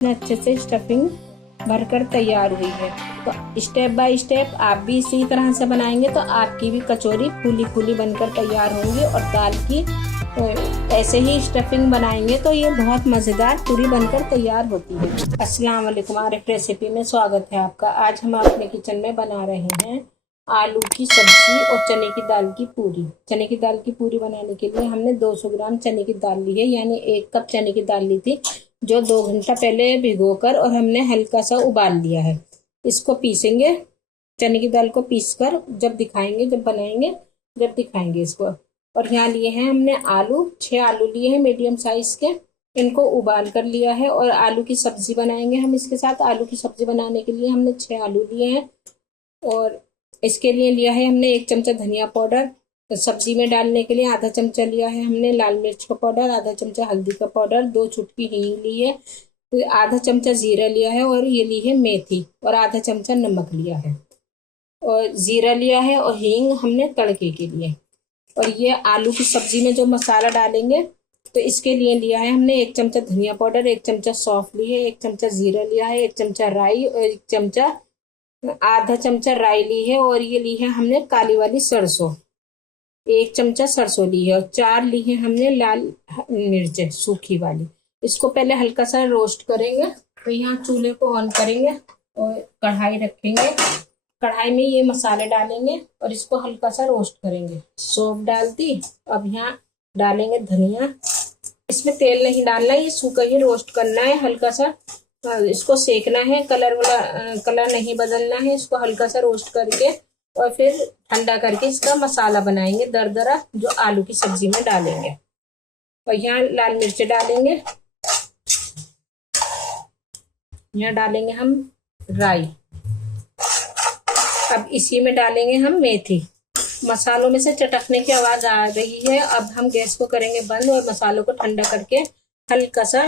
इतने अच्छे से स्टफिंग भरकर तैयार हुई है। तो स्टेप बाय स्टेप आप भी इसी तरह से बनाएंगे तो आपकी भी कचौरी फूली फूली बनकर तैयार होंगी। और दाल की ऐसे ही स्टफिंग बनाएंगे तो ये बहुत मज़ेदार पूरी बनकर तैयार होती है। अस्सलाम वालेकुम, आरिफ रेसिपी में स्वागत है आपका। आज हम अपने किचन में बना रहे हैं आलू की सब्जी और चने की दाल की पूरी। चने की दाल की पूरी बनाने के लिए हमने 200 ग्राम चने की दाल ली है, यानी 1 कप चने की दाल ली थी, जो 2 घंटा पहले भिगोकर और हमने हल्का सा उबाल लिया है। इसको पीसेंगे, चने की दाल को पीसकर जब दिखाएंगे, जब बनाएंगे जब दिखाएंगे इसको। और यहाँ लिए हैं हमने आलू, 6 आलू लिए हैं मीडियम साइज के, इनको उबाल कर लिया है। और आलू की सब्जी बनाएंगे हम इसके साथ। आलू की सब्जी बनाने के लिए हमने 6 आलू लिए हैं। और इसके लिए लिया है हमने 1 चमचा धनिया पाउडर, सब्जी में डालने के लिए आधा चमचा लिया है हमने लाल मिर्च का पाउडर, आधा चमचा हल्दी का पाउडर, 2 चुटकी हींग ली है, आधा चमचा जीरा लिया है, और ये ली है मेथी, और आधा चमचा नमक लिया है। और जीरा लिया है और हींग हमने तड़के के लिए। और ये आलू की सब्जी में जो मसाला डालेंगे तो इसके लिए लिया है हमने 1 चमचा धनिया पाउडर, 1 चमचा सौंफ ली है, 1 चमचा जीरा लिया है, 1 चमचा राई और आधा चमचा राई ली है। और ये ली है हमने काली वाली सरसों, 1 चमचा सरसों ली है, और 4 ली है हमने लाल मिर्च सूखी वाली। इसको पहले हल्का सा रोस्ट करेंगे। तो यहाँ चूल्हे को ऑन करेंगे और कढ़ाई रखेंगे। कढ़ाई में ये मसाले डालेंगे और इसको हल्का सा रोस्ट करेंगे। सौंफ डाल दी। अब यहाँ डालेंगे धनिया। इसमें तेल नहीं डालना, ये सूखा ही रोस्ट करना है, हल्का सा इसको सेकना है, कलर नहीं बदलना है। इसको हल्का सा रोस्ट करके और फिर ठंडा करके इसका मसाला बनाएंगे दरदरा, जो आलू की सब्जी में डालेंगे। और यहाँ लाल मिर्च डालेंगे, यहाँ डालेंगे हम राई। अब इसी में डालेंगे हम मेथी। मसालों में से चटकने की आवाज आ रही है। अब हम गैस को करेंगे बंद और मसालों को ठंडा करके हल्का सा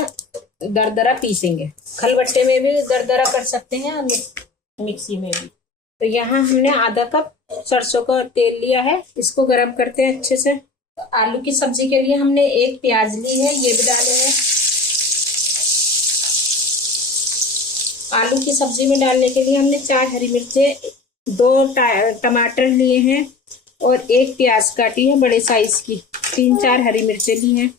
दरदरा पीसेंगे। खलबट्टे में भी दरदरा कर सकते हैं और मिक्सी में भी। तो यहाँ हमने आधा कप सरसों का तेल लिया है, इसको गरम करते हैं अच्छे से। तो आलू की सब्जी के लिए हमने 1 प्याज ली है, ये भी डालेंगे। आलू की सब्जी में डालने के लिए हमने 4 हरी मिर्चें, 2 टमाटर लिए हैं और 1 प्याज काटी है बड़े साइज की, 3-4 हरी मिर्चें ली हैं।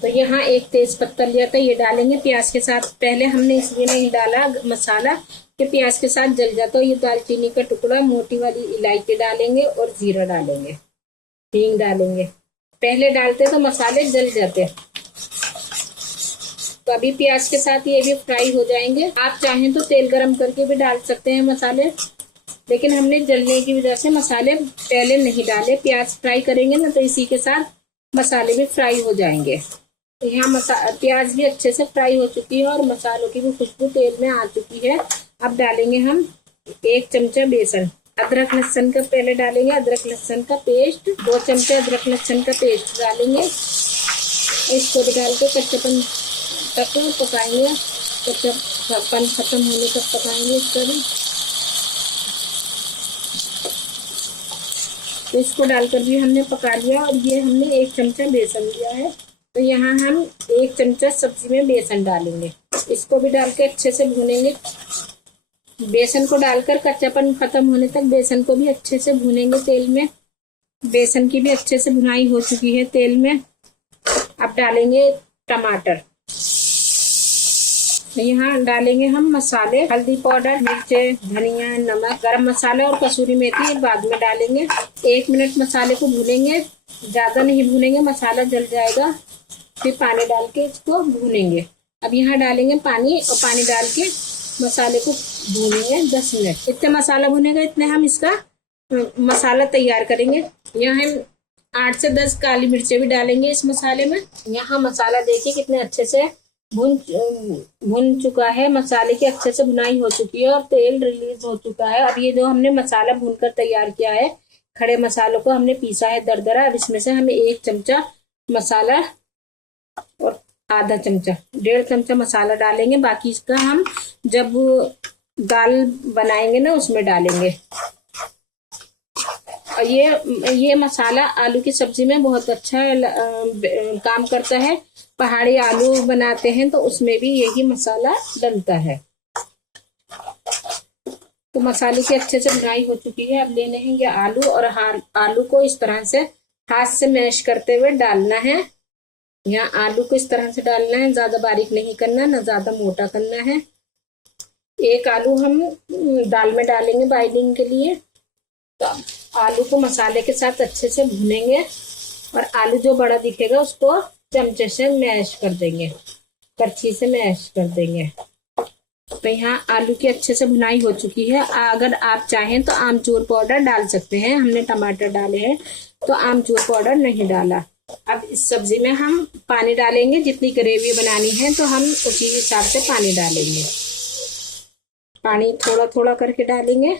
तो यहाँ 1 तेज पत्ता लिया था, ये डालेंगे प्याज के साथ। पहले हमने इसलिए नहीं डाला मसाला कि प्याज के साथ जल जाता है। ये दालचीनी का टुकड़ा, मोटी वाली इलायची डालेंगे और जीरा डालेंगे, हींग डालेंगे। पहले डालते तो मसाले जल जाते, तो अभी प्याज के साथ ये भी फ्राई हो जाएंगे। आप चाहें तो तेल गरम करके भी डाल सकते हैं मसाले, लेकिन हमने जलने की वजह से मसाले पहले नहीं डाले। प्याज फ्राई करेंगे ना तो इसी के साथ मसाले भी फ्राई हो जाएंगे। तो यहाँ प्याज भी अच्छे से फ्राई हो चुकी है और मसालों की भी खुशबू तेल में आ चुकी है। अब डालेंगे हम 1 चमचा बेसन। अदरक लहसुन का पहले डालेंगे, अदरक लहसुन का पेस्ट, 2 चमचे अदरक लहसुन का पेस्ट डालेंगे। इसको भी डाल के कच्चापन तक पकाएंगे, कच्चापन खत्म होने तक पकाएंगे इसको भी। तो इसको डालकर भी हमने पका लिया। और ये हमने 1 चमचा बेसन लिया है, तो यहाँ हम 1 चमचा सब्जी में बेसन डालेंगे। इसको भी डाल के अच्छे से भूनेंगे। बेसन को डालकर कच्चापन खत्म होने तक बेसन को भी अच्छे से भूनेंगे तेल में। बेसन की भी अच्छे से भुनाई हो चुकी है तेल में। अब डालेंगे टमाटर। यहाँ डालेंगे हम मसाले, हल्दी पाउडर, मिर्चे, धनिया, नमक, गरम मसाला और कसूरी मेथी बाद में डालेंगे। 1 मिनट मसाले को भूनेंगे, ज़्यादा नहीं भूनेंगे, मसाला जल जाएगा। फिर पानी डाल के इसको भूनेंगे। अब यहाँ डालेंगे पानी और पानी डाल के मसाले को भूनेंगे 10 मिनट। इतने मसाला भुनेगा इतने हम इसका मसाला तैयार करेंगे। यहाँ हम 8 से 10 काली मिर्चें भी डालेंगे इस मसाले में। यहाँ मसाला देखिए कितने अच्छे से भुन चुका है, मसाले की अच्छे से भुनाई हो चुकी है और तेल रिलीज हो चुका है। अब ये जो हमने मसाला भूनकर तैयार किया है, खड़े मसालों को हमने पीसा है दरदरा। अब इसमें से हमें 1 चमचा मसाला और आधा चमचा, 1.5 चमचा मसाला डालेंगे। बाकी इसका हम जब दाल बनाएंगे ना उसमें डालेंगे। और ये मसाला आलू की सब्जी में बहुत अच्छा काम करता है। पहाड़ी आलू बनाते हैं तो उसमें भी यही मसाला डलता है। तो मसाले की अच्छे से भुनाई हो चुकी है। अब लेने हैं ये आलू और आलू को इस तरह से हाथ से मैश करते हुए डालना है। यहाँ आलू को इस तरह से डालना है, ज्यादा बारीक नहीं करना, ना ज्यादा मोटा करना है। एक आलू हम दाल में डालेंगे बॉइलिंग के लिए। तो आलू को मसाले के साथ अच्छे से भुनेंगे और आलू जो बड़ा दिखेगा उसको चमचे से मैश कर देंगे, करछी से मैश कर देंगे। तो यहाँ आलू की अच्छे से भुनाई हो चुकी है। अगर आप चाहें तो आमचूर पाउडर डाल सकते हैं। हमने टमाटर डाले हैं तो आमचूर पाउडर नहीं डाला। अब इस सब्जी में हम पानी डालेंगे, जितनी ग्रेवी बनानी है तो हम उसी हिसाब से पानी डालेंगे। पानी थोड़ा थोड़ा करके डालेंगे।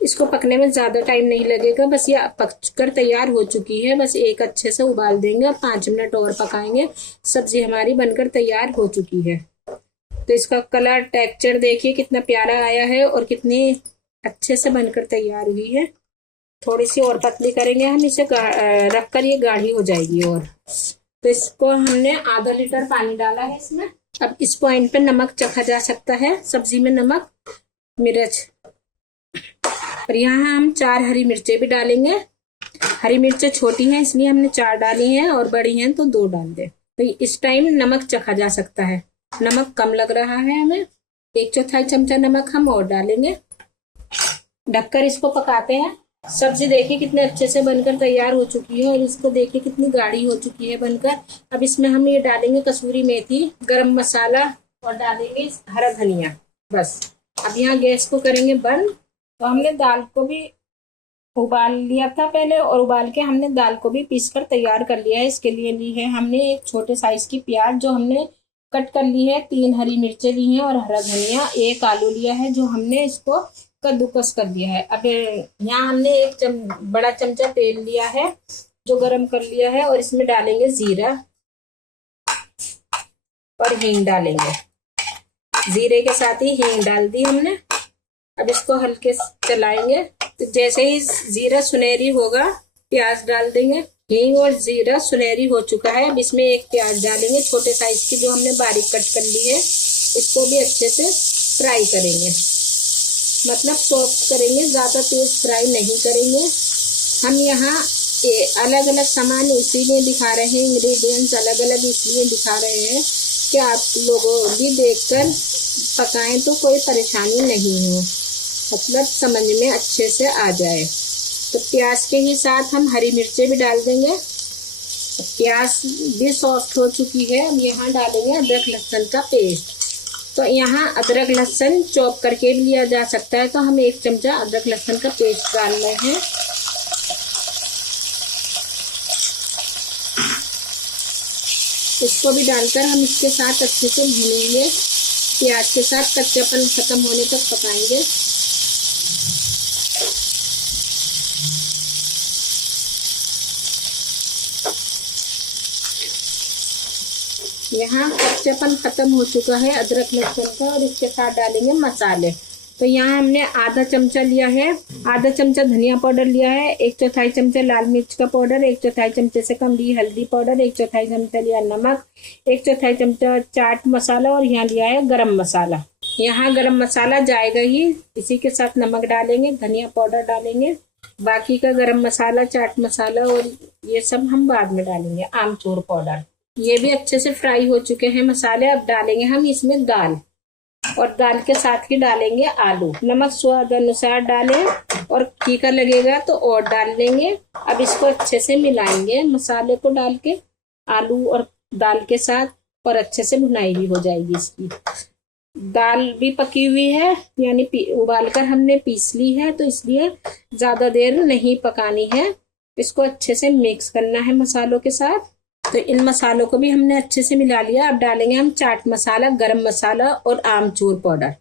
इसको पकने में ज्यादा टाइम नहीं लगेगा, बस ये पक कर तैयार हो चुकी है। बस एक अच्छे से उबाल देंगे और 5 मिनट और पकाएंगे। सब्जी हमारी बनकर तैयार हो चुकी है। तो इसका कलर टेक्सचर देखिए कितना प्यारा आया है और कितनी अच्छे से बनकर तैयार हुई है। थोड़ी सी और पतली करेंगे हम इसे, रखकर ये गाढ़ी हो जाएगी। और तो इसको हमने आधा लीटर पानी डाला है इसमें। अब इस पॉइंट पे नमक चखा जा सकता है, सब्जी में नमक मिर्च। और यहाँ हम 4 हरी मिर्चें भी डालेंगे। हरी मिर्चें छोटी हैं इसलिए हमने 4 डाली हैं और बड़ी हैं तो 2 डाल दें। तो इस टाइम नमक चखा जा सकता है। नमक कम लग रहा है हमें, 1/4 चमचा नमक हम और डालेंगे। ढककर इसको पकाते हैं। सब्जी देखिए कितने अच्छे से बनकर तैयार हो चुकी है और इसको देखिए कितनी गाढ़ी हो चुकी है बनकर। अब इसमें हम ये डालेंगे कसूरी मेथी, गरम मसाला और डालेंगे हरा धनिया। बस अब यहाँ गैस को करेंगे बंद। तो हमने दाल को भी उबाल लिया था पहले और उबाल के हमने दाल को भी पीस कर तैयार कर लिया है। इसके लिए ली है हमने एक छोटे साइज की प्याज जो हमने कट कर ली है, 3 हरी मिर्चें ली हैं और हरा धनिया, 1 आलू लिया है जो हमने इसको कद्दूकस कर दिया है। अब यहाँ हमने एक बड़ा चमचा तेल लिया है जो गरम कर लिया है और इसमें डालेंगे जीरा और हींग डालेंगे। जीरे के साथ ही हींग डाल दी हमने। अब इसको हल्के चलाएंगे। तो जैसे ही जीरा सुनहरी होगा प्याज डाल देंगे। हींग और जीरा सुनहरी हो चुका है। अब इसमें एक प्याज डालेंगे छोटे साइज की जो हमने बारीक कट कर ली है। इसको भी अच्छे से फ्राई करेंगे, मतलब सॉफ्ट करेंगे, ज्यादा तेज फ्राई नहीं करेंगे। हम यहाँ अलग अलग सामान इसीलिए दिखा रहे हैं, इंग्रेडिएंट्स अलग अलग इसलिए दिखा रहे हैं कि आप लोगों भी देखकर पकाएं तो कोई परेशानी नहीं हो, मतलब समझ में अच्छे से आ जाए। तो प्याज के ही साथ हम हरी मिर्चें भी डाल देंगे। प्याज भी सॉफ्ट हो चुकी है। अब यहाँ डालेंगे अदरक लहसुन का पेस्ट। तो यहाँ अदरक लहसुन चॉप करके भी लिया जा सकता है। तो हम 1 चमचा अदरक लहसुन का पेस्ट डाल रहे हैं। इसको भी डालकर हम इसके साथ अच्छे से भूनेंगे। प्याज के साथ कच्चापन खत्म होने तक पकाएंगे। यहाँ कच्चापन खत्म हो चुका है अदरक लहसुन का और इसके साथ डालेंगे मसाले। तो यहाँ हमने आधा चमचा लिया है, आधा चमचा धनिया पाउडर लिया है, 1/4 चमचा लाल मिर्च का पाउडर, 1/4 चमचे से कम ली हल्दी पाउडर, 1/4 चमचा लिया नमक, 1/4 चमचा चाट मसाला और यहाँ लिया है गरम मसाला। यहाँ गरम मसाला जाएगा ही, इसी के साथ नमक डालेंगे, धनिया पाउडर डालेंगे, बाकी का गरम मसाला चाट मसाला और ये सब हम बाद में डालेंगे। आमचूर पाउडर, ये भी अच्छे से फ्राई हो चुके हैं मसाले। अब डालेंगे हम इसमें दाल और दाल के साथ ही डालेंगे आलू। नमक स्वाद अनुसार डालें और तीखा लगेगा तो और डाल लेंगे। अब इसको अच्छे से मिलाएंगे मसाले को डाल के आलू और दाल के साथ, और अच्छे से भुनाई भी हो जाएगी इसकी। दाल भी पकी हुई है, यानी उबालकर हमने पीस ली है, तो इसलिए ज्यादा देर नहीं पकानी है। इसको अच्छे से मिक्स करना है मसालों के साथ। तो इन मसालों को भी हमने अच्छे से मिला लिया। अब डालेंगे हम चाट मसाला, गरम मसाला और आमचूर पाउडर।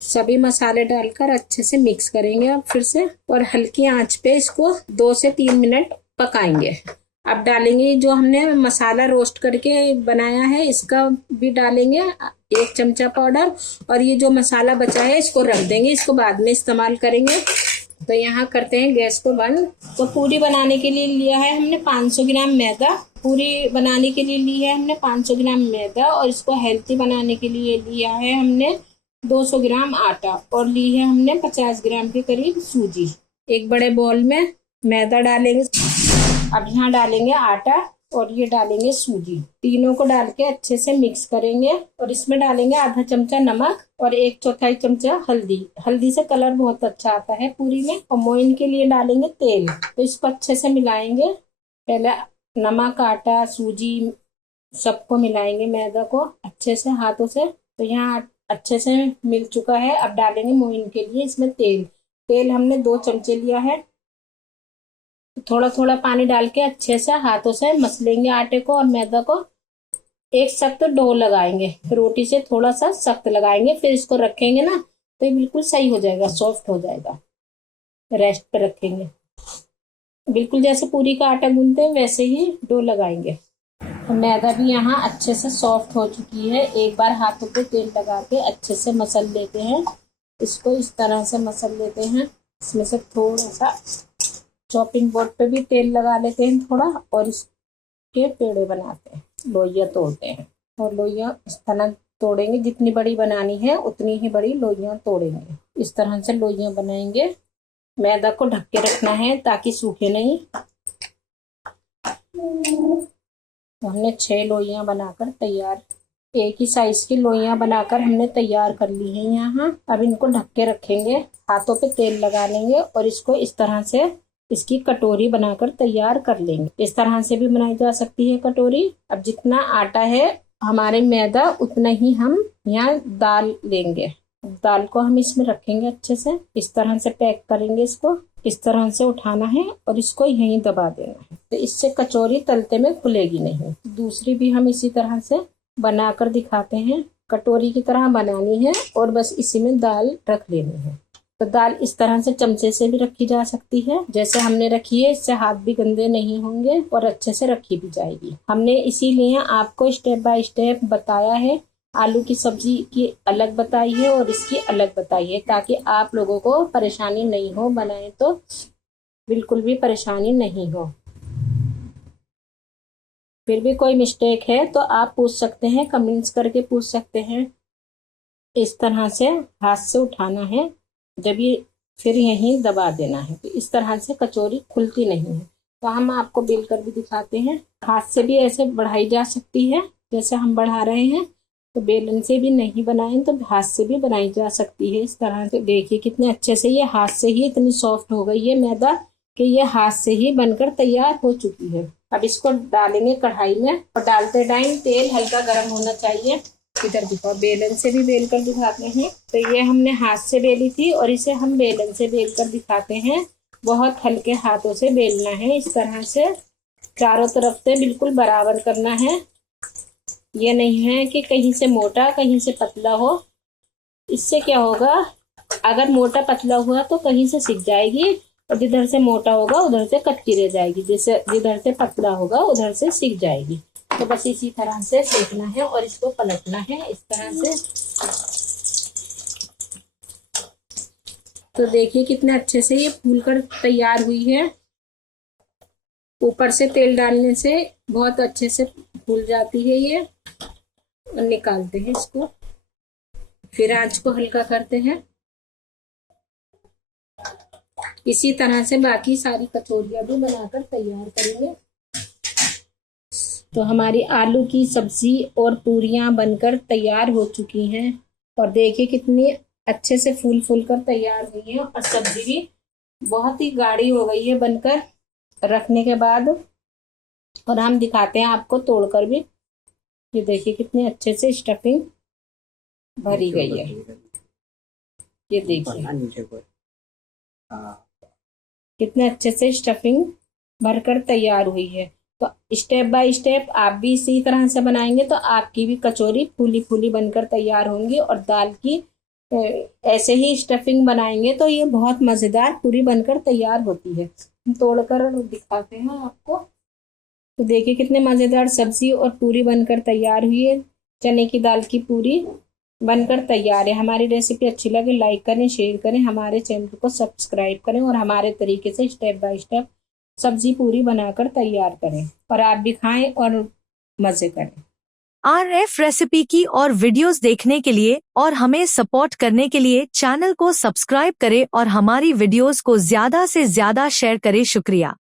सभी मसाले डालकर अच्छे से मिक्स करेंगे अब फिर से, और हल्की आंच पे इसको 2 से 3 मिनट पकाएंगे। अब डालेंगे जो हमने मसाला रोस्ट करके बनाया है, इसका भी डालेंगे 1 चमचा पाउडर, और ये जो मसाला बचा है इसको रख देंगे, इसको बाद में इस्तेमाल करेंगे। तो यहाँ करते हैं गैस को बंद। तो पूरी बनाने के लिए लिया है हमने 500 ग्राम मैदा, पूरी बनाने के लिए ली है हमने 500 ग्राम मैदा, और इसको हेल्थी बनाने के लिए लिया है हमने 200 ग्राम आटा, और ली है हमने 50 ग्राम के करीब सूजी। एक बड़े बाउल में मैदा डालेंगे, अब यहाँ डालेंगे आटा और ये डालेंगे सूजी। तीनों को डाल के अच्छे से मिक्स करेंगे, और इसमें डालेंगे आधा चमचा नमक और 1/4 चमचा हल्दी। हल्दी से कलर बहुत अच्छा आता है पूरी में। और मोइन के लिए डालेंगे तेल। तो इसको अच्छे से मिलाएंगे। पहले नमक, आटा, सूजी सबको मिलाएंगे, मैदा को अच्छे से हाथों से। तो यहाँ अच्छे से मिल चुका है। अब डालेंगे मोइन के लिए इसमें तेल। तेल हमने 2 चमचे लिया है। थोड़ा थोड़ा पानी डाल के अच्छे से हाथों से मसलेंगे आटे को और मैदा को। एक सख्त डो लगाएंगे, रोटी से थोड़ा सा सख्त लगाएंगे, फिर इसको रखेंगे ना तो ये बिल्कुल सही हो जाएगा, सॉफ्ट हो जाएगा। रेस्ट पे रखेंगे, बिल्कुल जैसे पूरी का आटा गूंथते हैं वैसे ही डो लगाएंगे। तो मैदा भी यहाँ अच्छे से सॉफ्ट हो चुकी है। एक बार हाथों पे तेल लगा के अच्छे से मसल लेते हैं। इसको इस तरह से मसल लेते हैं। इसमें से थोड़ा सा चॉपिंग बोर्ड पे भी तेल लगा लेते हैं थोड़ा, और इसके पेड़े बनाते हैं, लोइयाँ तोड़ते हैं। और लोइयाँ इस तरह तोड़ेंगे, जितनी बड़ी बनानी है उतनी ही बड़ी लोइयाँ तोड़ेंगे। इस तरह से लोइयाँ बनाएंगे। मैदा को ढक के रखना है ताकि सूखे नहीं। तो हमने 6 लोइयाँ बनाकर तैयार, एक ही साइज की लोइयाँ बनाकर हमने तैयार कर ली हैं यहाँ। अब इनको ढक के रखेंगे, हाथों पे तेल लगा लेंगे और इसको इस तरह से इसकी कटोरी बनाकर तैयार कर लेंगे। इस तरह से भी बनाई जा सकती है कटोरी। अब जितना आटा है हमारे मैदा उतना ही हम यहाँ दाल लेंगे। दाल को हम इसमें रखेंगे, अच्छे से इस तरह से पैक करेंगे। इसको इस तरह से उठाना है और इसको यहीं दबा देना है, तो इससे कचौरी तलते में खुलेगी नहीं। दूसरी भी हम इसी तरह से बनाकर दिखाते हैं। कटोरी की तरह बनानी है और बस इसी में दाल रख लेनी है। तो दाल इस तरह से चमचे से भी रखी जा सकती है जैसे हमने रखी है। इससे हाथ भी गंदे नहीं होंगे और अच्छे से रखी भी जाएगी। हमने इसीलिए आपको स्टेप बाय स्टेप बताया है। आलू की सब्जी की अलग बताई है और इसकी अलग बताई है, ताकि आप लोगों को परेशानी नहीं हो, बनाए तो बिल्कुल भी परेशानी नहीं हो। फिर भी कोई मिस्टेक है तो आप पूछ सकते हैं, कमेंट्स करके पूछ सकते हैं। इस तरह से हाथ से उठाना है, जब ये फिर यहीं दबा देना है। तो इस तरह से कचौरी खुलती नहीं है। तो हम आपको बेल कर भी दिखाते हैं। हाथ से भी ऐसे बढ़ाई जा सकती है जैसे हम बढ़ा रहे हैं। तो बेलन से भी नहीं बनाएं तो हाथ से भी बनाई जा सकती है। इस तरह से देखिए कितने अच्छे से ये हाथ से ही इतनी सॉफ्ट हो गई है मैदा कि ये हाथ से ही बनकर तैयार हो चुकी है। अब इसको डालेंगे कढ़ाई में, और डालते टाइम तेल हल्का गर्म होना चाहिए। इधर दिखाओ, बेलन से भी बेल कर दिखाते हैं। तो ये हमने हाथ से बेली थी और इसे हम बेलन से बेल कर दिखाते हैं। बहुत हल्के हाथों से बेलना है, इस तरह से चारों तरफ से बिल्कुल बराबर करना है। ये नहीं है कि कहीं से मोटा कहीं से पतला हो। इससे क्या होगा, अगर मोटा पतला हुआ तो कहीं से सिक जाएगी, और जिधर से मोटा होगा उधर से कच्ची रह जाएगी। जैसे जिधर से पतला होगा उधर से सिक जाएगी। तो बस इसी तरह से सेकना है और इसको पलटना है इस तरह से। तो देखिए कितने अच्छे से ये फूलकर तैयार हुई है। ऊपर से तेल डालने से बहुत अच्छे से फूल जाती है ये। और निकालते हैं इसको, फिर आंच को हल्का करते हैं। इसी तरह से बाकी सारी कचौरियां भी बनाकर तैयार करेंगे। तो हमारी आलू की सब्जी और पूरियां बनकर तैयार हो चुकी हैं। और देखिए कितनी अच्छे से फूल फूल कर तैयार हुई है, और सब्जी भी बहुत ही गाढ़ी हो गई है बनकर रखने के बाद। और हम दिखाते हैं आपको तोड़कर भी। ये देखिए कितनी अच्छे से स्टफिंग भरी गई है। ये देखिए कितने अच्छे से स्टफिंग भरकर तैयार हुई है। तो स्टेप बाय स्टेप आप भी इसी तरह से बनाएंगे तो आपकी भी कचौरी फूली फूली बनकर तैयार होंगी। और दाल की ऐसे ही स्टफिंग बनाएंगे तो ये बहुत मज़ेदार पूरी बनकर तैयार होती है। हम तोड़कर दिखाते हैं आपको। तो देखिए कितने मज़ेदार सब्जी और पूरी बनकर तैयार हुई है। चने की दाल की पूरी बनकर तैयार है। हमारी रेसिपी अच्छी लगे लाइक करें, शेयर करें, हमारे चैनल को सब्सक्राइब करें और हमारे तरीके से स्टेप बाय स्टेप सब्जी पूरी बनाकर तैयार करें और आप भी खाएं और मजे करें। RF रेसिपी की और वीडियोस देखने के लिए और हमें सपोर्ट करने के लिए चैनल को सब्सक्राइब करें और हमारी वीडियोस को ज्यादा से ज्यादा शेयर करें। शुक्रिया।